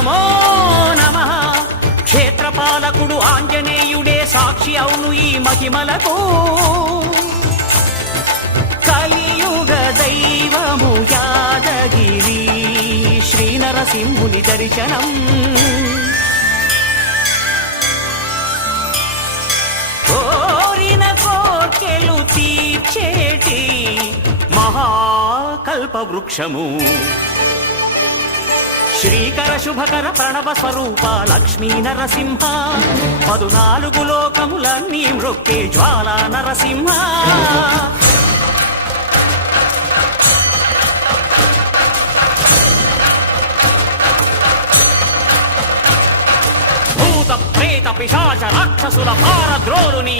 నమో నమః. క్షేత్రపాలకుడు ఆంజనేయుడే సాక్షి అవును ఈ మహిమలకు. కలియుగ దైవము యాదగిరి శ్రీ నరసింహుని దర్శనం. కోరిన కోర్కెలు తీర్చేటి మహాకల్ప వృక్షము. శ్రీకర శుభకర ప్రణవ స్వరూప లక్ష్మీ నరసింహ. 14 లోకములన్నీ మ్రొక్కే జ్వాలా నరసింహ. భూత ప్రేత పిశాచ రాక్షసుల భారద్రోలు నీ